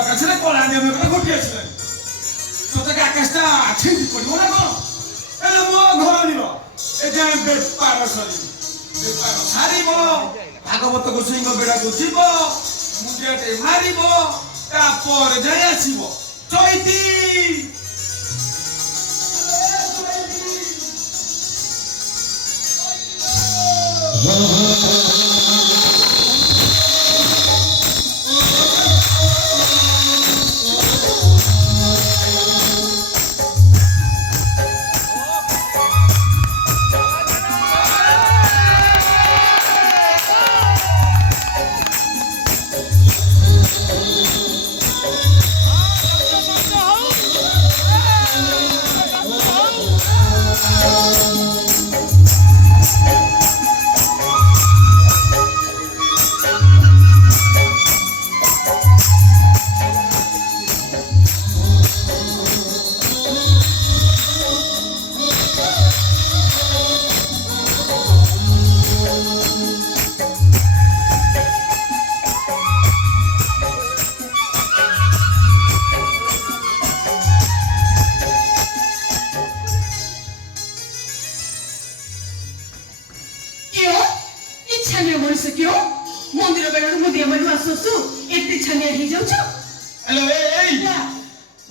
আকাশে কলা নেমে করে ঘটিয়েছিলেন তোকে আকাশটা ছিঁড়ি পড়িব না কোন এলে মো ঘর নিব এটা বেপার সারিব ভাগবত গোস্বাইଙ୍କ বেড়াକୁ ଯିବ ମୁଣ୍ଡିଆଟେ ମାରିବ ତାପରେ ଯାଇ ଆସିବ ଚୈତି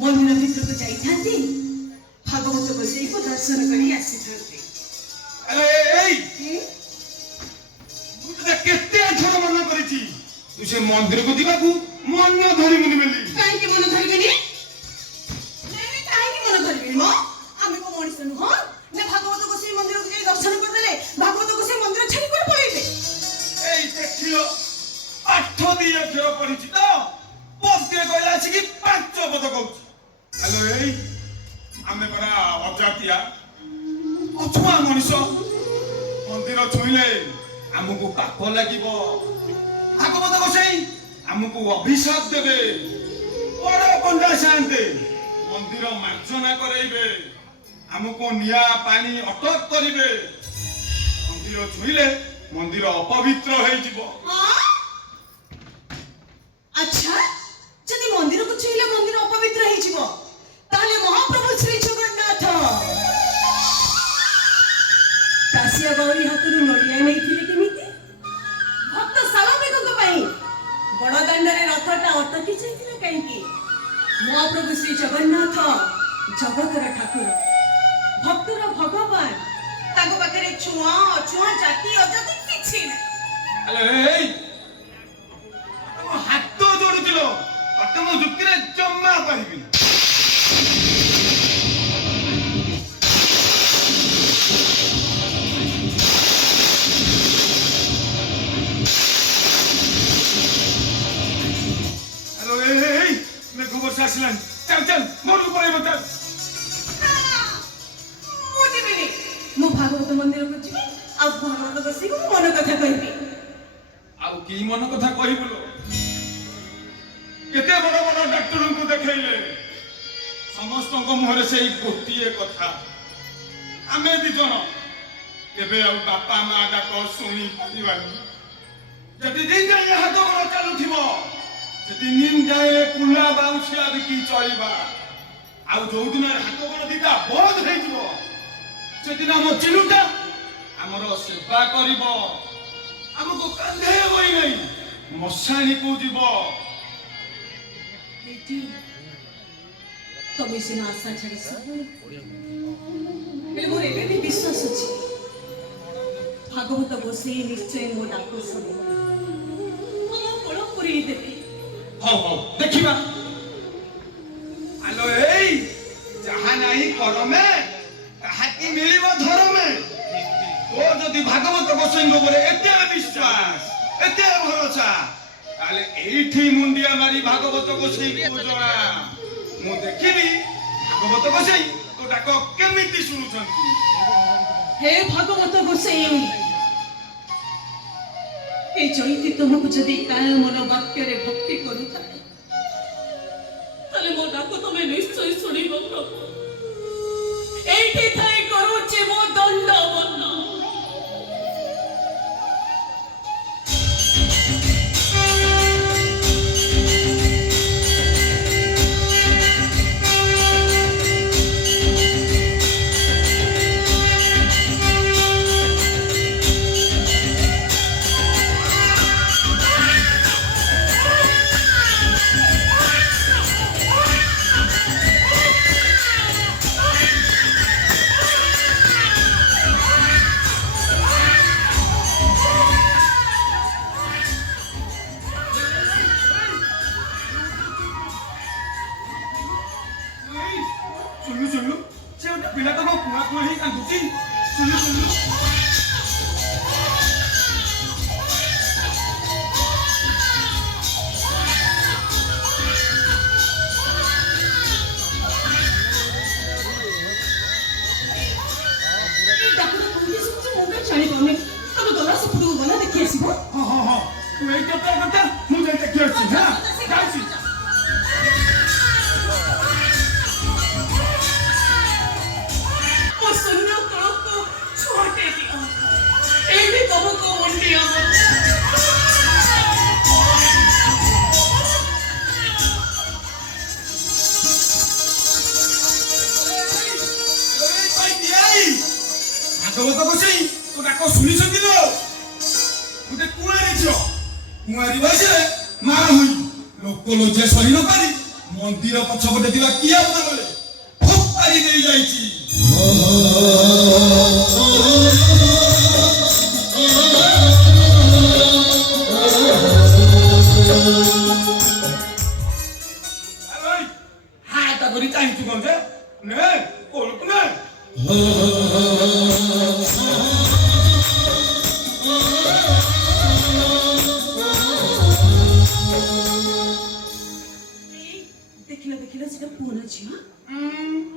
मंदिर भितर को जाइथांती भागवत गोसाई को दर्शन करी आसी थांती केते थोर मन करिछि तू से मंदिर को दिबाकू मन धरि मुनि बेली काई के मन धरिबेनी नहीं काई के मन धरिबेनी मो आमे को मनिस न हो ने भागवत गोसाई मंदिर को जाई दर्शन कर देले भागवत गोसाई मंदिर छाड़ी कर पळेबे एई देखियो आठ दी अक्षर पढिछि तो पस्ते कहला छि कि पांच पद कहउछि हेलो एई आमे बरा अजातिया अछुआ मनिस मंदिर छुइले हमको पाप लागिबो भागवत गोसाई हमको अभिशाप देबे बड़ पंडा शांते मंदिर मार्जना कराइबे हमको निया पानी अटक करिबे मंदिर छुइले मंदिर अपवित्र होई जिवो अच्छा यदि मंदिर को छुइले मंदिर अपवित्र होई जिवो ताले महाप्रभु श्री जगन्नाथ कासिया गौरी हातरू नडिया नैथिले केमिति भक्त सालवेगक पई बड़ दंडरे रथटा अटकी जाइथिला काईकी महाप्रभु श्री जगन्नाथ जगतर ठाकुर भक्तर भगवान ताको पाखरे छुआ अछुआ जाति अजाति किछि ना हेलो एई तुम हाथ जोडुतिलो तुम जुक्ति रे जम्मा कहिबि चल चल मोर ऊपर बता मोदी बेनी मो भागवत मंदिर को जीवी आ भागवत गोसाई को मन कथा कहबी आ की मन कथा कहि बोलो केते बड़ बड़ डॉक्टर को देखैले समस्त को मुहरे से गोटिए कथा आमे दी जण केबे आ बापा मां डा को सुनी परिवानी जति दिन जाय हाथ गोड़ चालू थिबो दिन जाए कुला बाउसिया बिकी चलिबा आउ जो दिन हाथ गोड़ दिटा बंद होई जिवो से दिन हम चिलुटा हमर सेवा करिवो हमको कांधे होई नहीं मशानी को जीवो बेटी तमे सिना आशा छाड़ी सब मोर एबे भी विश्वास अछि भागवत गोसाई निश्चय मो डाको सुने हम कोळ पुरी देबे हो देखिबा हेलो एई जहां नहीं करमे कहा की मिलिबो धर्मे ओ जदि भागवत गोसाई गोरे एते विश्वास एते भरोसा ताले एठी मुंडिया मारी भागवत गोसाई को जणा मु देखिबी भागवत गोसाई तो डाको केमिति सुनुछंती हे भागवत गोसाई ए चैती तुमको जदि काय मन वाक्य रे भक्ति करू थाए ताले मो डाको तमे निश्चय सुनिबो प्रभु एठी थाए करूचे मो दंड बन्न ଆସିବ ହଁ ହଁ ହଁ ତୁ ଏଇ କଥା ମୁଁ ଯାଇ ଦେଖି ଅଛି ହଁ ଯାଉଛି ମୋ ସୁନ କଳକୁ ଛୁଆଟେ ଦିଅ ଏଇଠି ତମକୁ ମୁଣ୍ଡିଆ ଭାଗବତ ଗୋସାଇଁ ତୋ ଡାକ ଶୁଣିଛନ୍ତି ଲୋ ଗୋଟେ କୁଆଁରୀ ଝିଅ କୁଆଁରୀ ବୟସରେ ମାର ହୋଇ ଲୋକ ଲଜ୍ଜା ସହି ନ ପାରି ମନ୍ଦିର ପଛପଟେ ଥିବା କିଆ ବଦଳରେ ଫୋପାଡ଼ି ଦେଇ ଯାଇଛି ହାତ କରି ଚାହିଁଛୁ କଣ ଯେ ନେ କୋଳକୁ ନେ ଦେଖିଲ ଦେଖିଲ ସେଟା ପୁଅ ନା ଝିଅ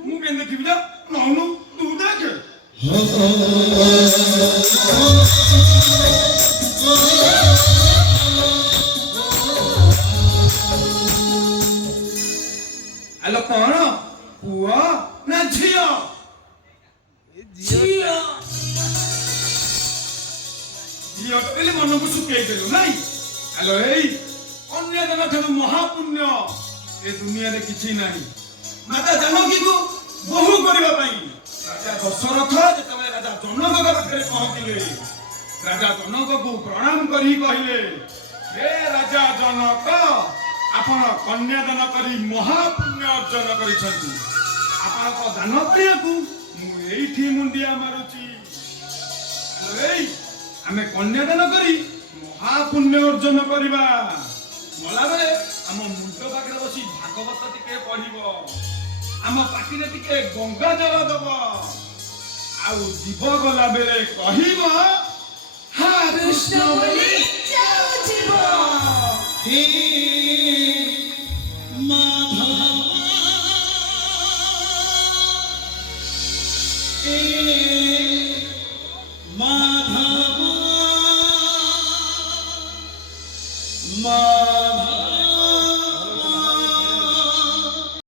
ମୁଁ କେମିତି ଦେଖିବି ଯେ ନଉନୁ ତୁ ଦେଖେ ଆଲୋ କଣ ପୁଅ ନା ଝିଅ ଝିଅ ଝିଅ କହିଲେ ମନକୁ ଶୁକେଇ ଦେଲୁ ନାଇଁ ଆଲୋ ଏଇ ଅନ୍ୟଜନ ଠାରୁ ମହାପୁଣ୍ୟ ଏ ଦୁନିଆରେ କିଛି ନାହିଁ ମାତା ଜାନକୀକୁ ବୋହୂ କରିବା ପାଇଁ ରାଜା ଦଶରଥ ଯେତେବେଳେ ରାଜା ଜନକଙ୍କ ପାଖରେ ପହଞ୍ଚିଲେ ରାଜା ଜନକକୁ ପ୍ରଣାମ କରି କହିଲେ ହେ ରାଜା ଜନକ ଆପଣ କନ୍ୟାଦାନ କରି ମହାପୁଣ୍ୟ ଅର୍ଜନ କରିଛନ୍ତି ଆପଣଙ୍କ ଦାନ କରିବାକୁ ମୁଁ ଏଇଠି ମୁଣ୍ଡିଆ ମାରୁଛି ଏଇ ଆମେ କନ୍ୟାଦାନ କରି ମହାପୁଣ୍ୟ ଅର୍ଜନ କରିବା ଗଲାବେଳେ ଆମ ମୁଣ୍ଡ ପାଖରେ ବସି ଭାଗବତ ଟିକେ ପଢିବ ଆମ ପାଟିରେ ଟିକେ ଗଙ୍ଗା ଜଳ ଦବ ଆଉ ଯିବ ଗଲା ବେଳେ କହିବ ହା କୃଷ୍ଣ ବୋଲି ଯାଉଯିବ ହେ ମାଧବ